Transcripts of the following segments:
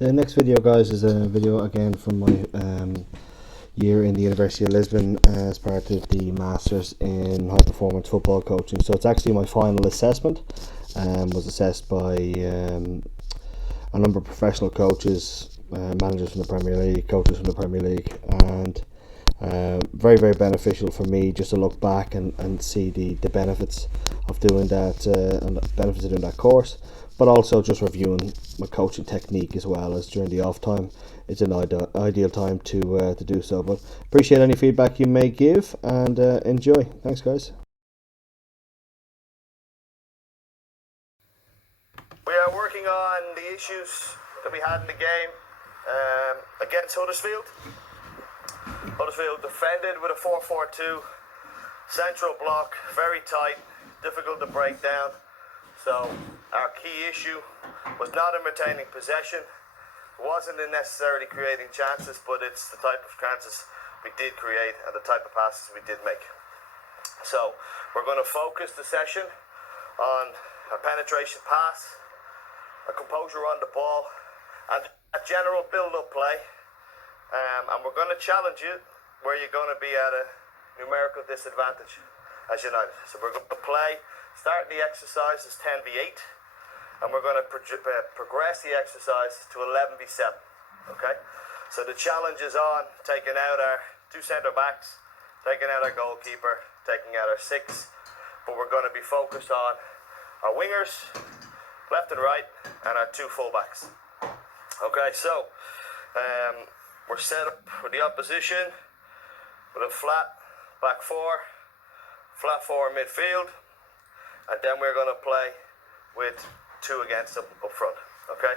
The next video, guys, is a video again from my year in the University of Lisbon as part of the Masters in High Performance Football Coaching. So it's actually my final assessment. Was assessed by a number of professional coaches, managers from the Premier League, coaches from the Premier League, and very, very beneficial for me just to look back and see the benefits of doing that and the benefits of doing that course, but also just reviewing my coaching technique as well, as during the off time it's an ideal time to do so. But appreciate any feedback you may give, and enjoy. Thanks, guys. We are working on the issues that we had in the game against Huddersfield. Huddersfield defended with a 4-4-2, central block, very tight, difficult to break down. So our key issue was not in retaining possession. It wasn't in necessarily creating chances, but it's the type of chances we did create and the type of passes we did make. So we're going to focus the session on a penetration pass, a composure on the ball, and a general build-up play. And we're going to challenge you where you're going to be at a numerical disadvantage as United. So we're going to play, start the exercise as 10v8, and we're going to progress the exercise to 11v7. Okay? So the challenge is on taking out our two centre backs, taking out our goalkeeper, taking out our six, but we're going to be focused on our wingers, left and right, and our two fullbacks. Okay, so we're set up for the opposition with a flat back four, flat four midfield, and then we're going to play with two against them up front. Okay,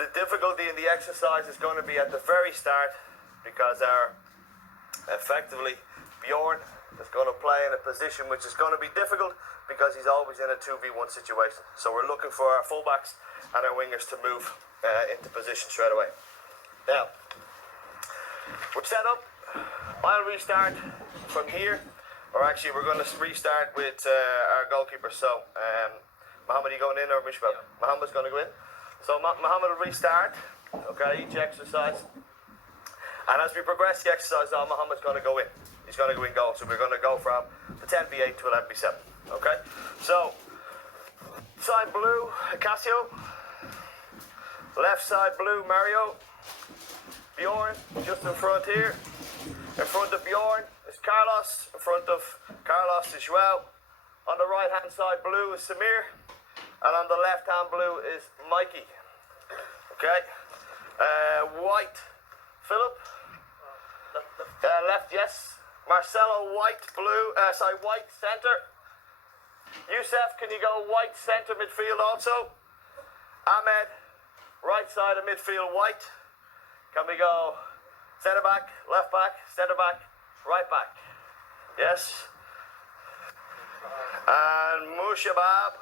the difficulty in the exercise is going to be at the very start, because effectively Bjorn is going to play in a position which is going to be difficult because he's always in a 2v1 situation. So we're looking for our fullbacks and our wingers to move into position straight away. Now, we're set up. I'll restart from here, or actually we're going to restart with our goalkeeper. So Mohammed, you going in or Mishbel? Yeah. Mohammed's going to go in. So Mohammed will restart, okay, each exercise. And as we progress the exercise on, Mohammed's going to go in. He's going to go in goal. So we're going to go from the 10v8 to 11v7. Okay? So, side blue, Casio. Left side blue, Mario. Bjorn, just in front here. In front of Bjorn is Carlos. In front of Carlos is Joao. On the right hand side blue is Samir. And on the left hand blue is Mikey. Okay? White, Philip. Left, yes. Marcelo, white, blue, white centre. Youssef, can you go white centre midfield also? Ahmed, right side of midfield, white. Can we go centre back, left back, centre back, right back? Yes. And Mushabab,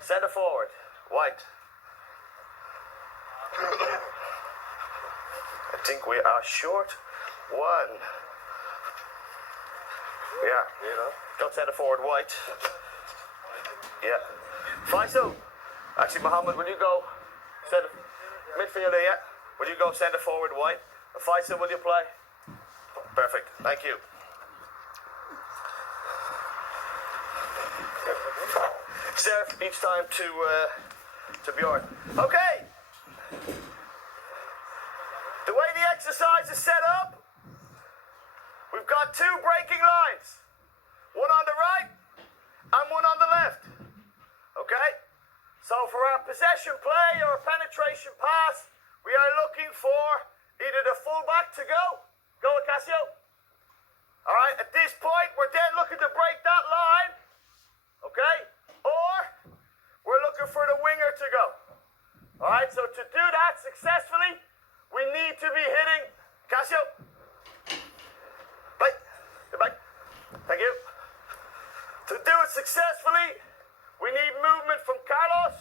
centre forward, white. I think we are short one. We are. Don't centre forward, white. Yeah. Faisal. Actually, Mohammed, will you go centre midfielder? Yeah. Will you go centre forward, white? And Faisal, will you play? Perfect. Thank you. Serve each time to Bjorn. Okay. The way the exercise is set up, we've got two breaking lines. One on the right and one on the left. Okay? So for our possession play or penetration pass, we are looking for either the fullback to go. Go, Casio. Alright, at this point, we're then looking to break that line. Okay? Or we're looking for the winger to go. Alright, so to do that successfully, we need to be hitting Casio. Play. Get back. Thank you. To do it successfully, we need movement from Carlos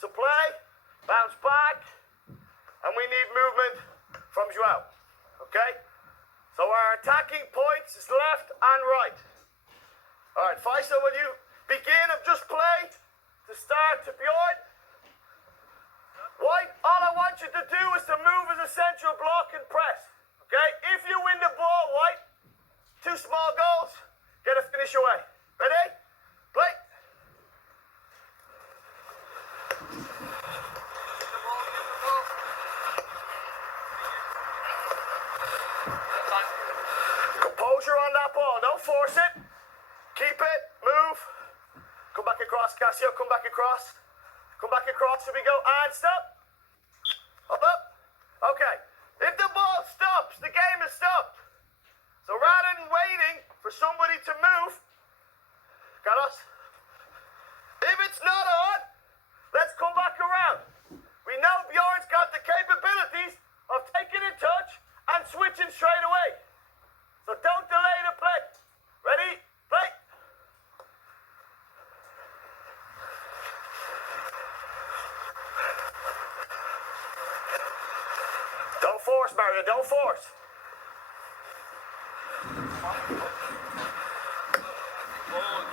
to play, bounce back, and we need movement from Joao. Okay? So our attacking points is left and right. Alright, Faisal, will you begin of just play to start to Bjorn? White, all I want central block and press. Okay? If you win the ball, right? 2 small goals, get a finish away. Ready? Play. Composure on that ball. Don't force it. Keep it. Move. Come back across, Cassio. Come back across. Come back across. Here we go. And stop. Hold up. Okay. If the ball stops, the game is stopped. So rather than waiting for somebody to move, Carlos, if it's not on, let's come back around. We know Bjorn's got the capabilities of taking a touch and switching straight away. So don't delay the play. Ready? Play. Don't force, Mario. Don't force.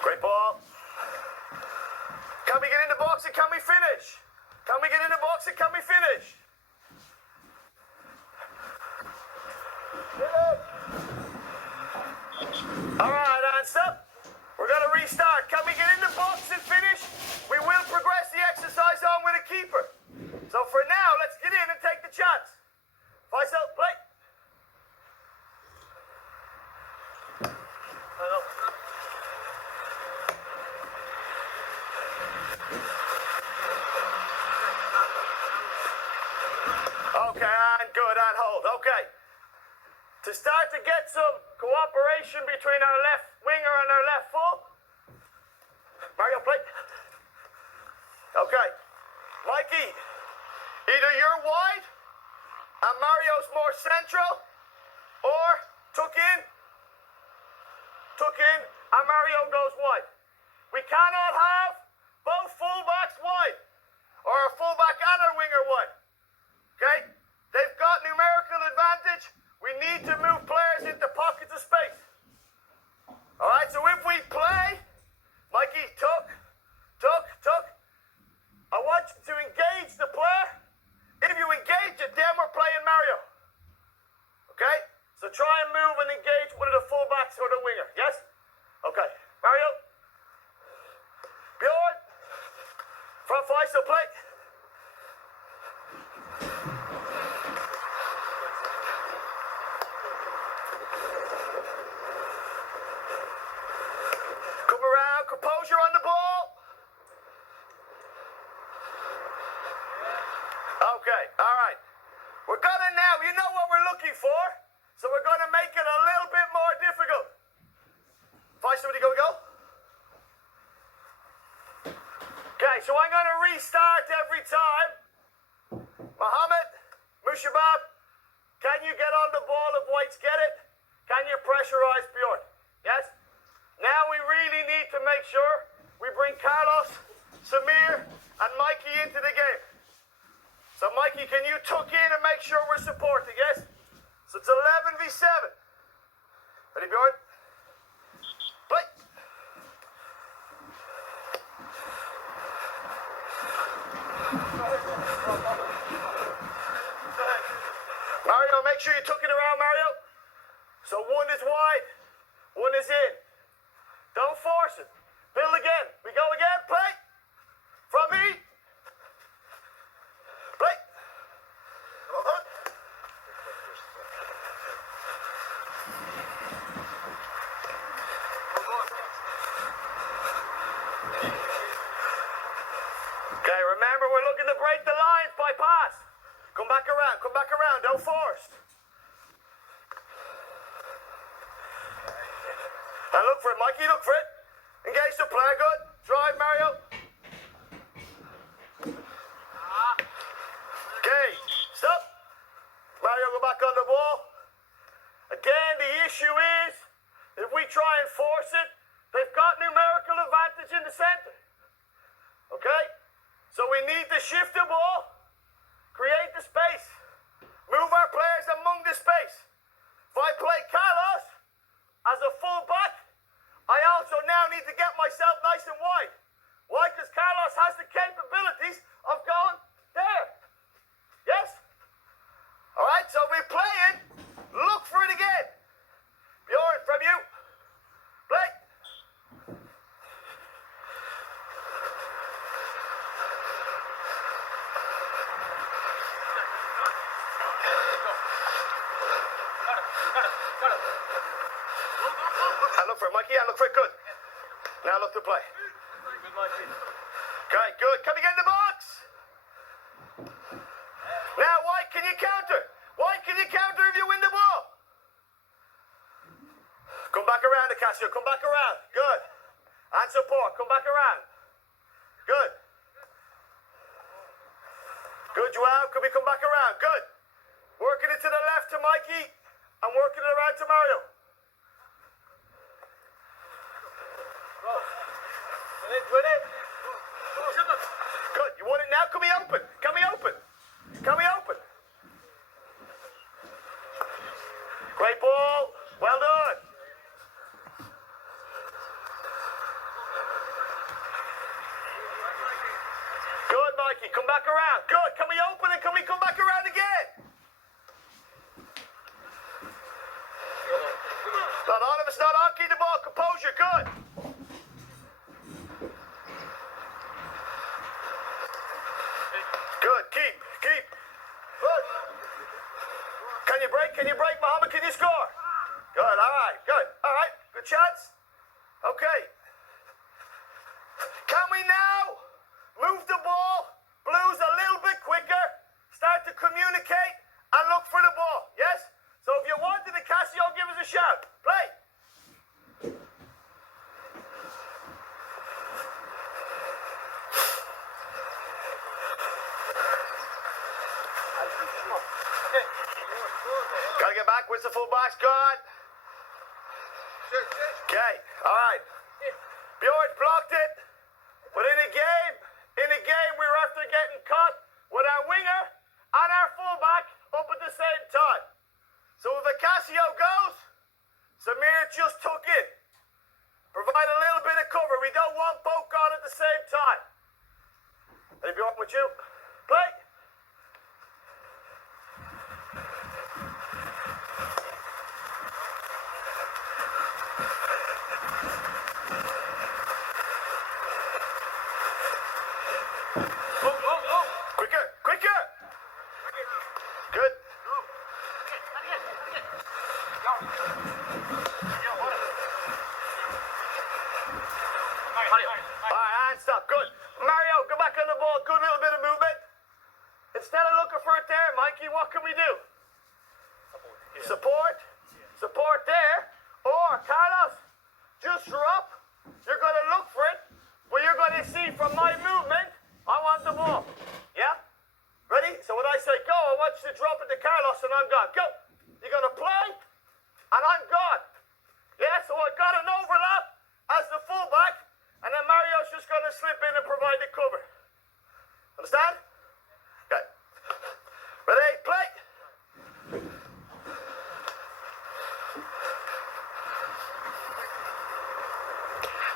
Great ball. Can we get in the box and can we finish? Can we get in the box and can we finish? All right, hands up. We're going to restart. Can we get in the box and finish? We will progress the exercise on with a keeper. So for now, let's get in and take the chance. Faisal, play. Okay, and good, and hold. Okay. To start to get some cooperation between our left winger and our left full. Mario, play. Okay. Mikey, either you're wide and Mario's more central, or tuck in, and Mario goes wide. We cannot have both fullbacks wide, or a fullback and our winger wide. Okay? They've got numerical advantage. We need to move players into pockets of space. Alright, so if we play, Mikey, tuck. I want you to engage the player. If you engage it, then we're playing Mario. Okay? So try and move and engage one of the fullbacks or the winger. Yes? Okay. Mario. Bjorn. Front Faisal, play. Come around, composure on the ball. Okay, all right. We're gonna now, you know what we're looking for, so we're gonna make it a little bit more difficult. Faisal, ready, go, we go? Okay, so I'm gonna restart every time. Mohammed, Mushabab, can you get on the ball if Whites get it? Can you pressurize Bjorn? Yes? Now we really need to make sure we bring Carlos, Samir, and Mikey into the game. So Mikey, can you tuck in and make sure we're supporting, yes? So it's 11v7. Ready, Bjorn? Play. Mario, make sure you tuck it around, Mario. So one is wide, one is in. Don't force it. Build again. We go again. Play. From me. Play. Okay, remember we're looking to break the lines by pass. Come back around, don't force. And look for it, Mikey, look for it. Engage the player, good. Drive, Mario. Okay, stop. Mario, go back on the ball. Again, the issue is, if we try and force it, they've got numerical advantage in the center. Okay? So we need to shift the ball, create the space, move our players among the space. If I play Carlos as a full-back, I also now need to get myself nice and wide. Why? Because Carlos has the capabilities of going there. Yes? All right? for it, Mikey. Yeah, look for it. Good. Now look to play. Okay, good. Can we get in the box? Now, White, can you counter? White, can you counter if you win the ball? Come back around, Casio. Come back around. Good. And support. Come back around. Good. Good, Joao. Can we come back around? Good. Working it to the left to Mikey and working it around to Mario. Good. You want it now? Can we open? Can we open? Can we open? Great ball. Well done. Good, Mikey. Come back around. Good. Can we open and can we come back around again? Not on of us, not on. Keep the ball. Composure. Good. Good. Keep. Good. Can you break? Can you break, Mohammed? Can you score? Good. All right. Good. All right. Good chance. Okay. Can we now move the ball, Blues, a little bit quicker, start to communicate and look for the ball? Yes? So if you wanted the Casio, give us a shout. Play. Gotta get back. Where's the fullbacks? Good. Okay. All right. Bjorn blocked it. But in a game, we were after getting caught with our winger and our fullback up at the same time. So if a Casio goes, Samir just took it. Provide a little bit of cover. We don't want both gone at the same time. Hey, Bjorn, with you. Play. Quicker! Good. Alright, and stop. Good. Mario, go back on the ball. Good little bit of movement. Instead of looking for it there, Mikey, what can we do? Support there. Or, Carlos, just drop. You're going to look for it, but you're going to see from my movement, I want the ball. Yeah? Ready? So when I say go, I want you to drop it to Carlos and I'm gone. Go! You're going to play, and I'm gone. Yeah? So I got an overlap as the fullback, and then Mario's just going to slip in and provide the cover. Understand? Okay. Ready? Play!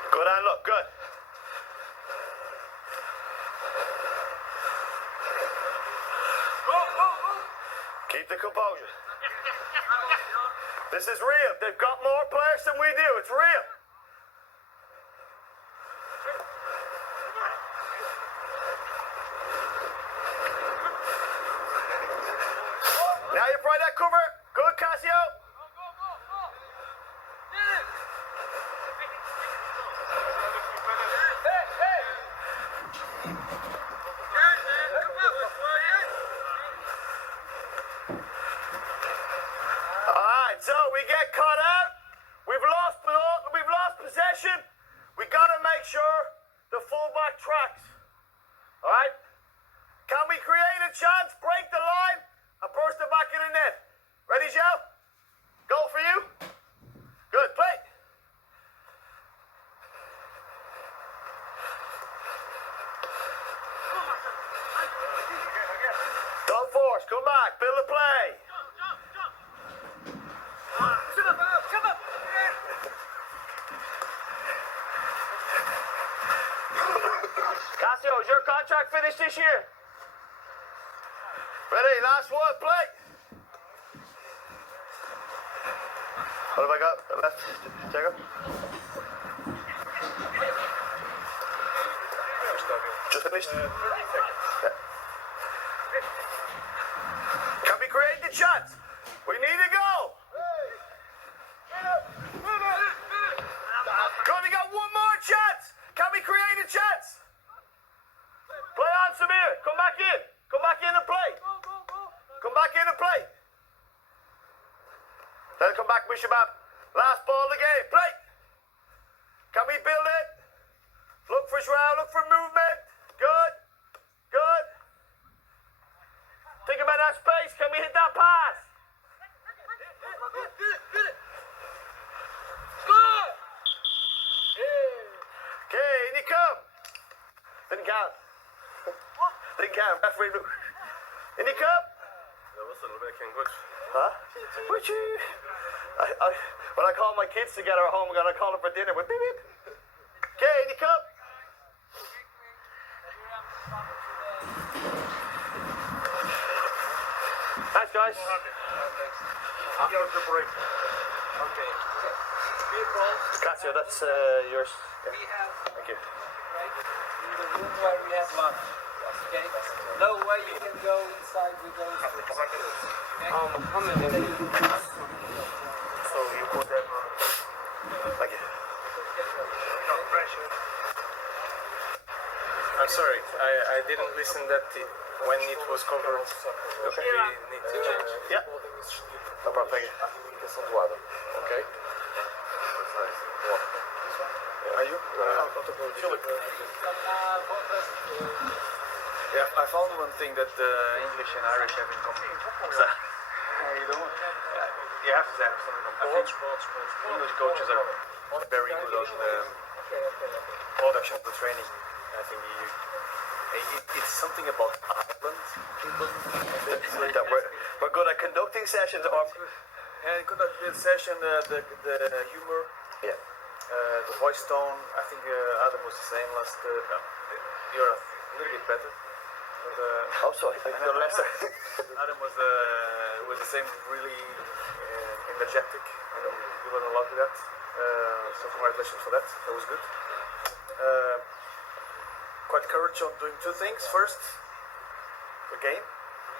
Good and look. Good. Keep the composure. This is real. They've got more players than we do. It's real. Now you provide that cover. Good, Casio. So we get caught out. We've lost possession. We got to make sure the fullback tracks. All right? Can we create a chance, break the line, and burst it back in the net? Ready, Joe? Goal for you. Good. Play. Don't force. Come back. Build a play. Casio, is your contract finished this year? Ready, last one, play. What have I got? Left, Jacob? Just finished? Yeah. Can we create the chance? We need to go. create a chance. Play on, Samir. Come back in. Come back in and play. Come back in and play. Then come back, Mishabab. Last ball of the game. Play. Can we build it? Look for Joao. Look for movement. Good. Good. Think about that space. Can we hit that pass? Okay, in you come. Didn't count. Didn't count. Referee blue. In you come. Dat was een beetje goed. Huh? Would you? When I call my kids to get her home, I'm gonna call them for dinner. But beep beep. Okay, in you come. Thanks, guys. Okay. Casio, that's yours. We have Thank you. in the room where we have lunch. Okay. No way you can go inside with those. So you put them on. Thank you. No pressure. I'm sorry, I didn't listen that when it was covered. Okay, we need to change. Yeah. No problem. Thank you. Okay. Are you? Yeah, I found one thing that English and Irish have in common. You don't? You have to have something in common. I think English coaches are very good on the production of the training. I think it's something about Ireland. That we're good at conducting sessions. And conduct the session, the humor, Yeah. the voice tone. I think Adam was the same last. You're a little bit better. But, Oh, sorry. The lesser. Adam was the same, really energetic, and we learned a lot with that. So congratulations for that. That was good. Quite courage on doing two things. First, the game.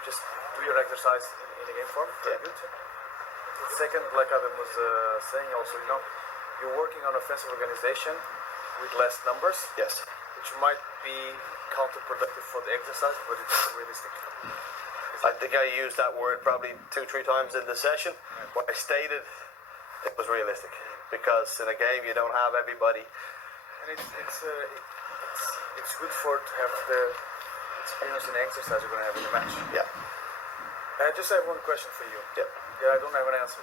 Just do your exercise in the game form. Very good. Second, like Adam was saying, also, you're working on offensive organization with less numbers. Yes. Which might be counterproductive for the exercise, but it's realistic. I think I used that word probably 2-3 times in the session. When I stated it was realistic, because in a game you don't have everybody. And it's good to have the experience in exercise you're going to have in the match. Yeah. I just have one question for you. Yeah. Yeah, I don't have an answer.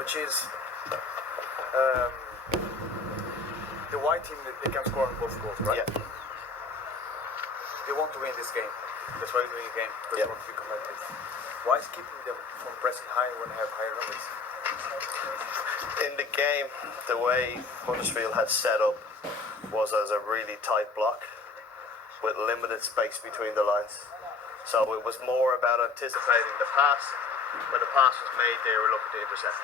Which is, the white team, they can score on both goals, right? Yeah. They want to win this game. That's why they're doing a game, because they want to be competitive. Why is keeping them from pressing high when they have higher numbers? In the game, the way Huddersfield had set up was as a really tight block with limited space between the lines. So it was more about anticipating the pass. When the pass was made, they were looking to intercept.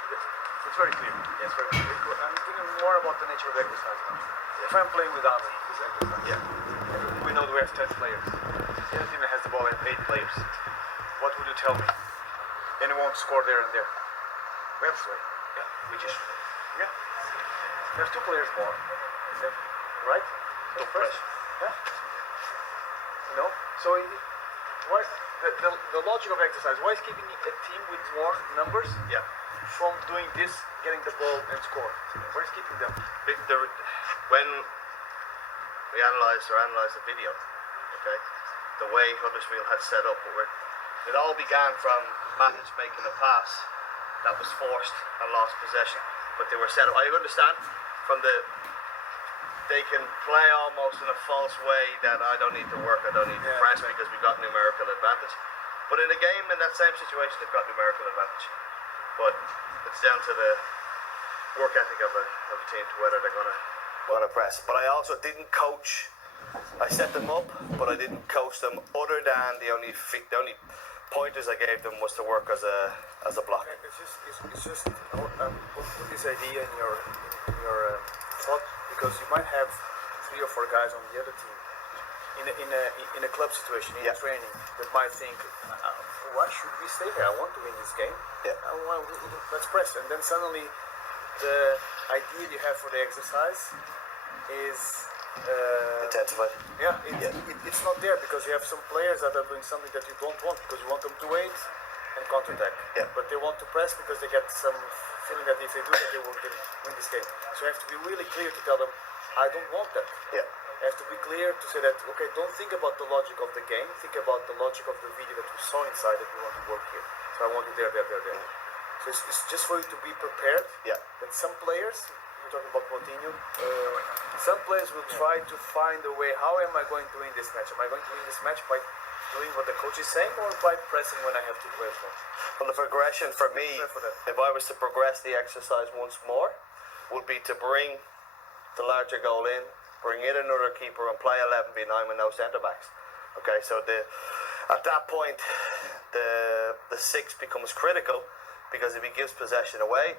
It's very clear. Yes, very clear. I'm thinking more about the nature of exercise now. If I'm playing without this exercise, we know that we have 10 players. The other team that has the ball has 8 players. What would you tell me? Anyone won't score there and there. We have to wait. Yeah, we just. Yeah. There's 2 players more. Right? So first. Yeah. So why the logic of exercise? Why is keeping a team with more numbers? Yeah. From doing this, getting the ball and score. Where is keeping them? When we analysed the video, okay, the way Huddersfield had set up, it all began from Matic making a pass that was forced and lost possession. But they were set up. I understand they can play almost in a false way that I don't need to work, I don't need to press because we got numerical advantage. But in a game in that same situation, they've got numerical advantage. But it's down to the work ethic of a team to whether they're gonna press. But I also didn't coach. I set them up, but I didn't coach them. Other than the only pointers I gave them was to work as a block. It's just put this idea in your thought, because you might have 3 or 4 guys on the other team in a club situation, in training, that might think, why should we stay here? I want to win this game. Yeah. Let's press. And then suddenly the idea you have for the exercise is Intensified. it's not there because you have some players that are doing something that you don't want because you want them to wait and counter-attack. Yeah. But they want to press because they get some feeling that if they do that, they will win this game. So you have to be really clear to tell them, I don't want that. Yeah. You have to be clear to say that, okay, don't think about the logic of the game, think about the logic of the video that we saw inside that we want to work here. So I want it there. So it's just for you to be prepared Yeah. that some players, we're talking about Coutinho, some players will try to find a way, how am I going to win this match? Am I going to win this match by doing what the coach is saying or by pressing when I have to play as well? Well, the progression for me, Prepare for that. if I was to progress the exercise once more, would be to bring the larger goal in, bring in another keeper and play 11v9 with no centre backs. Okay, so at that point, the 6 becomes critical because if he gives possession away,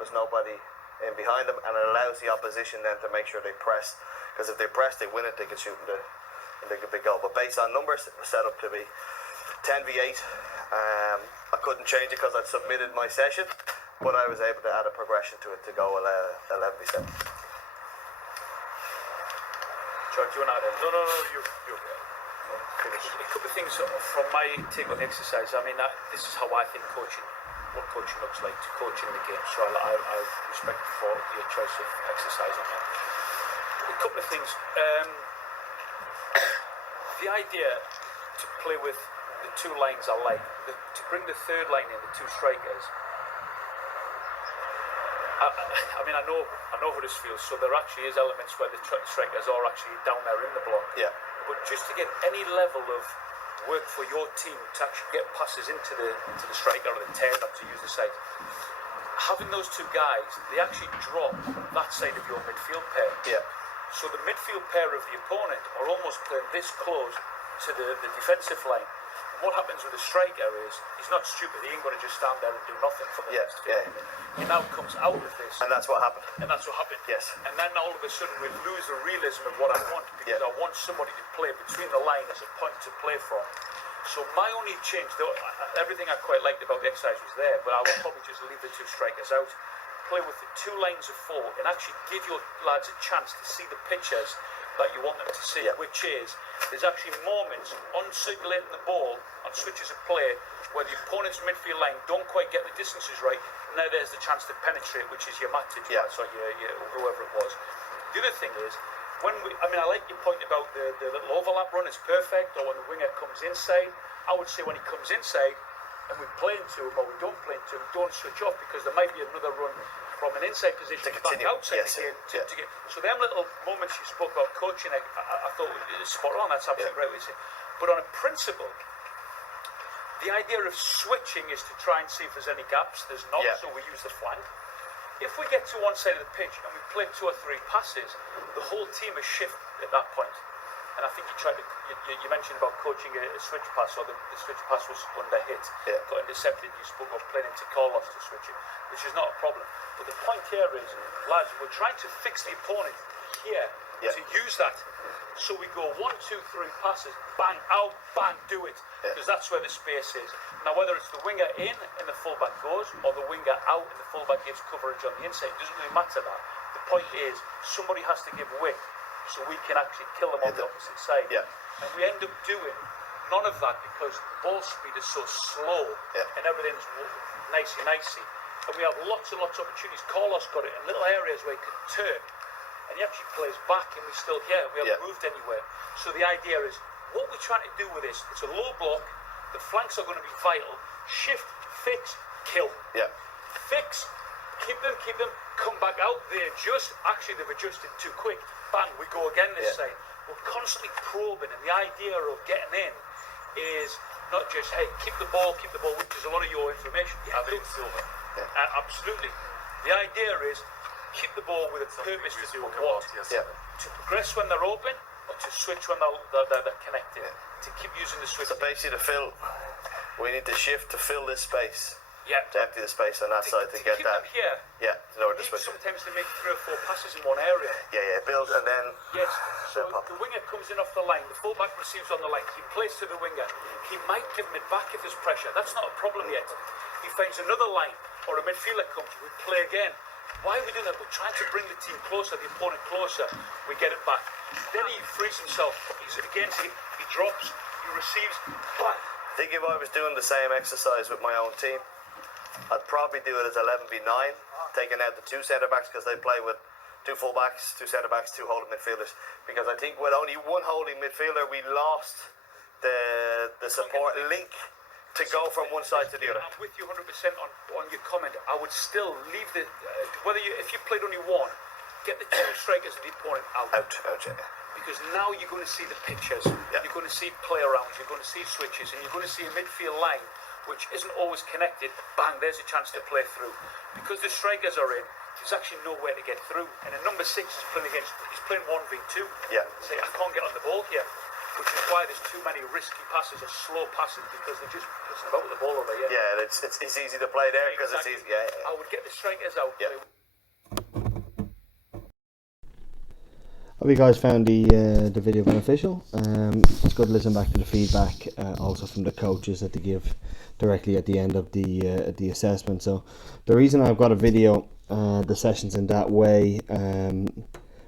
there's nobody in behind them, and it allows the opposition then to make sure they press. Because if they press, they win it, they can shoot in the big goal. But based on numbers, it was set up to be 10v8. I couldn't change it because I'd submitted my session, but I was able to add a progression to it to go 11v7. Chuck, do you want to add anything? No, you. A couple of things from my take on the exercise. I mean, this is how I think what coaching looks like, to coaching the game. So I respect for your choice of exercise on that. A couple of things. The idea to play with the 2 lines I like, to bring the 3rd line in, the 2 strikers. I mean, I know Huddersfield, so there actually is elements where the strikers are actually down there in the block. Yeah. But just to get any level of work for your team to actually get passes into the striker or the 10, not to use the side, having those 2 guys, they actually drop that side of your midfield pair. Yeah. So the midfield pair of the opponent are almost playing this close to the defensive line. What happens with a striker is he's not stupid. He ain't going to just stand there and do nothing for the next 2 minutes. He now comes out of this, And that's what happened. Yes. And then all of a sudden we lose the realism of what I want, because I want somebody to play between the line as a point to play from. So my only change, though, everything I quite liked about the exercise was there, but I would probably just leave the 2 strikers out. Play with the 2 lines of 4 and actually give your lads a chance to see the pictures that you want them to see, which is there's actually moments on circulating the ball on switches of play where the opponent's midfield line don't quite get the distances right. Now there's the chance to penetrate, which is your Matic pass or your whoever it was. The other thing is, I like your point about the little overlap run is perfect, or when the winger comes inside. I would say when he comes inside and we play into him or we don't play into him, don't switch off, because there might be another run from an inside position back outside again to get. So them little moments you spoke about coaching, I thought was spot on. That's absolutely right what you say. But on a principle, the idea of switching is to try and see if there's any gaps. There's not, so we use the flank. If we get to one side of the pitch and we play 2 or 3 passes, the whole team is shifted at that point. And I think you mentioned about coaching a switch pass, or the switch pass was under hit, got intercepted. You spoke of playing into Carlos to switch it, which is not a problem. But the point here is, lads, we're trying to fix the opponent here to use that. So we go 1, 2, 3 passes, bang, out, bang, do it. Because that's where the space is. Now, whether it's the winger in and the fullback goes, or the winger out and the fullback gives coverage on the inside, it doesn't really matter that. The point is, somebody has to give width so we can actually kill them on the opposite side. And we end up doing none of that because ball speed is so slow and everything's nicey. And we have lots and lots of opportunities. Carlos got it in little areas where he could turn, and he actually plays back, and we're still here. We haven't moved anywhere. So the idea is, what we're trying to do with this, it's a low block, the flanks are going to be vital. Shift, fix, kill. Fix, keep them, come back out, they adjust. Actually, they've adjusted too quick. Bang, we go again this side. We're constantly probing, and the idea of getting in is not just, hey, keep the ball, which is a lot of your information. Absolutely. The idea is keep the ball with a purpose to do what? To progress when they're open, or to switch when they're connected. To keep using the switch. So basically we need to shift to fill this space. To empty the space on that side to get keep that. Them here. To know where to switch. Sometimes they make 3 or 4 passes in one area. Build and then. Yes. So the winger comes in off the line, the fullback receives on the line, he plays to the winger. He might give him it back if there's pressure. That's not a problem yet. He finds another line, or a midfielder comes, we play again. Why are we doing that? We're trying to bring the team closer, the opponent closer. We get it back. Then he frees himself. He's against it. He drops. He receives. Bang. I think if I was doing the same exercise with my own team, I'd probably do it as 11v9, taking out the 2 centre backs because they play with 2 full backs, 2 centre backs, 2 holding midfielders. Because I think with only 1 holding midfielder, we lost the support link to go from one side to the other. I'm with you 100% on your comment. I would still leave the if you played only 1, get the 2 strikers of the opponent out. Out, yeah. Because now you're going to see the pictures, you're going to see play arounds, you're going to see switches, and you're going to see a midfield line which isn't always connected. Bang, there's a chance to play through. Because the strikers are in, there's actually nowhere to get through. And a number 6 is playing he's playing 1v2. Yeah. So I can't get on the ball here, which is why there's too many risky passes or slow passes, because they're just pushing about with the ball over here. Yeah, it's easy to play there because it's easy. Yeah. I would get the strikers out. Yeah. Hope you guys found the video beneficial. It's good to listen back to the feedback, also from the coaches that they give directly at the end of the assessment. So the reason I've got a video the sessions in that way,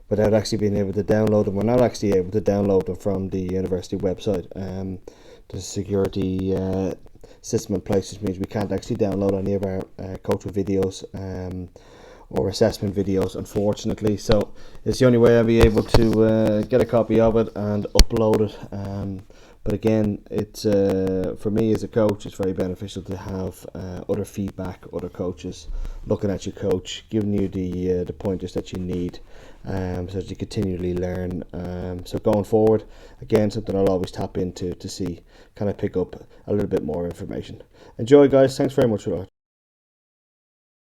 without actually being able to download them, we're not actually able to download them from the university website. The security system in place, which means we can't actually download any of our coaching videos or assessment videos, unfortunately. So it's the only way I'll be able to get a copy of it and upload it. But again, it's for me as a coach, it's very beneficial to have other feedback, other coaches looking at your coach, giving you the pointers that you need, so that you continually learn. So going forward, again, something I'll always tap into to see, can I pick up a little bit more information. Enjoy, guys. Thanks very much for watching.